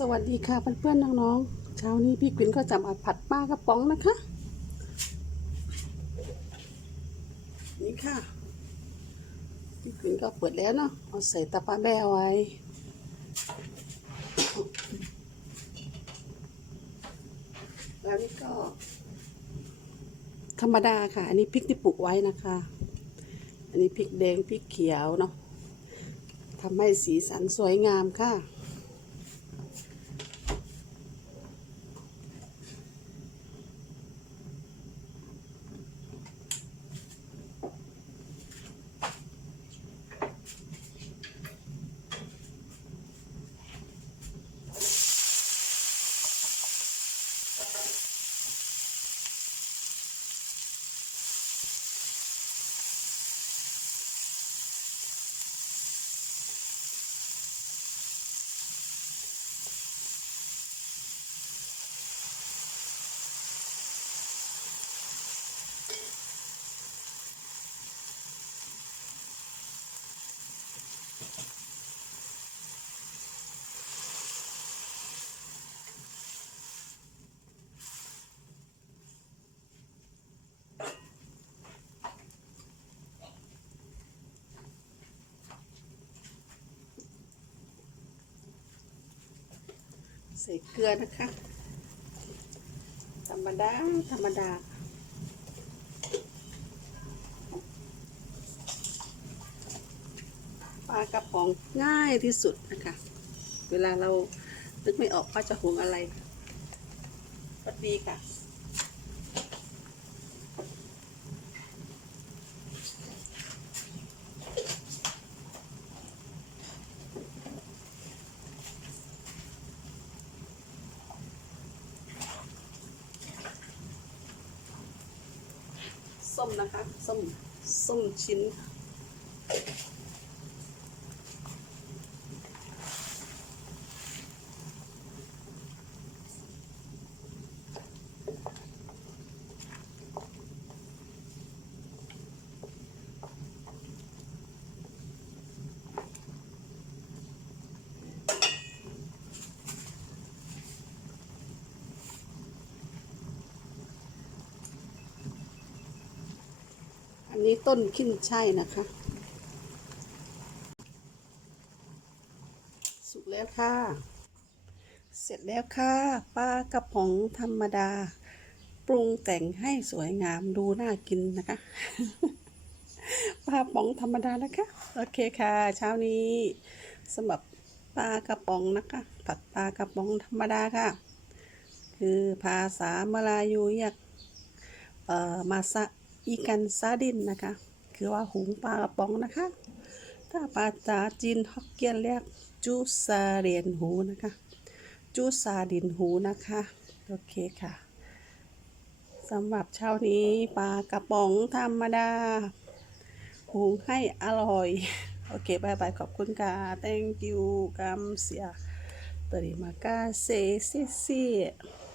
สวัสดีค่ะเพื่อนๆน้องๆเช้านี้พี่กวินก็จะมาผัดปลากระป๋องนะคะ นี่ค่ะพี่กวินก็เปิดแล้วเนาะเอาใส่ตะปาแบไว้แล้วนี่ก็ ธรรมดาค่ะ อันนี้พริกที่ปลูกไว้นะคะ อันนี้พริกแดงพริกเขียวเนาะทำให้สีสันสวยงามค่ะ ใส่เกลือนะคะ ธรรมดา ธรรมดาปลากระป๋องง่ายที่สุดนะคะ เวลาเรานึกไม่ออกว่าจะหุงอะไรสวัสดีค่ะ ส้มนะคะ ส้ม ส้มชิ้น นี้ต้นขึ้นใช่นะคะ สุกแล้วค่ะ เสร็จแล้วค่ะปลากระป๋องธรรมดา ปรุงแต่งให้สวยงามดูน่ากินนะคะปลาป๋องธรรมดานะคะ โอเคค่ะ เช้านี้สำหรับปลากระป๋องนะคะ ผัดปลากระป๋องธรรมดาค่ะ คือภาษามลายูเรียกเอ่อมาซะ อีกันซาดินนะคะ คือว่าหุงปลากระป๋องนะคะ ถ้าภาษาจีนฮอกเกี้ยนเรียกจูซาเรียนหูนะคะ จูซาดินหูนะคะ โอเคค่ะสำหรับเช้านี้ปลากระป๋องธรรมดา หุงให้อร่อย โอเคบายบายขอบคุณค่ะ thank you กัมเสีย terima kasih เสีย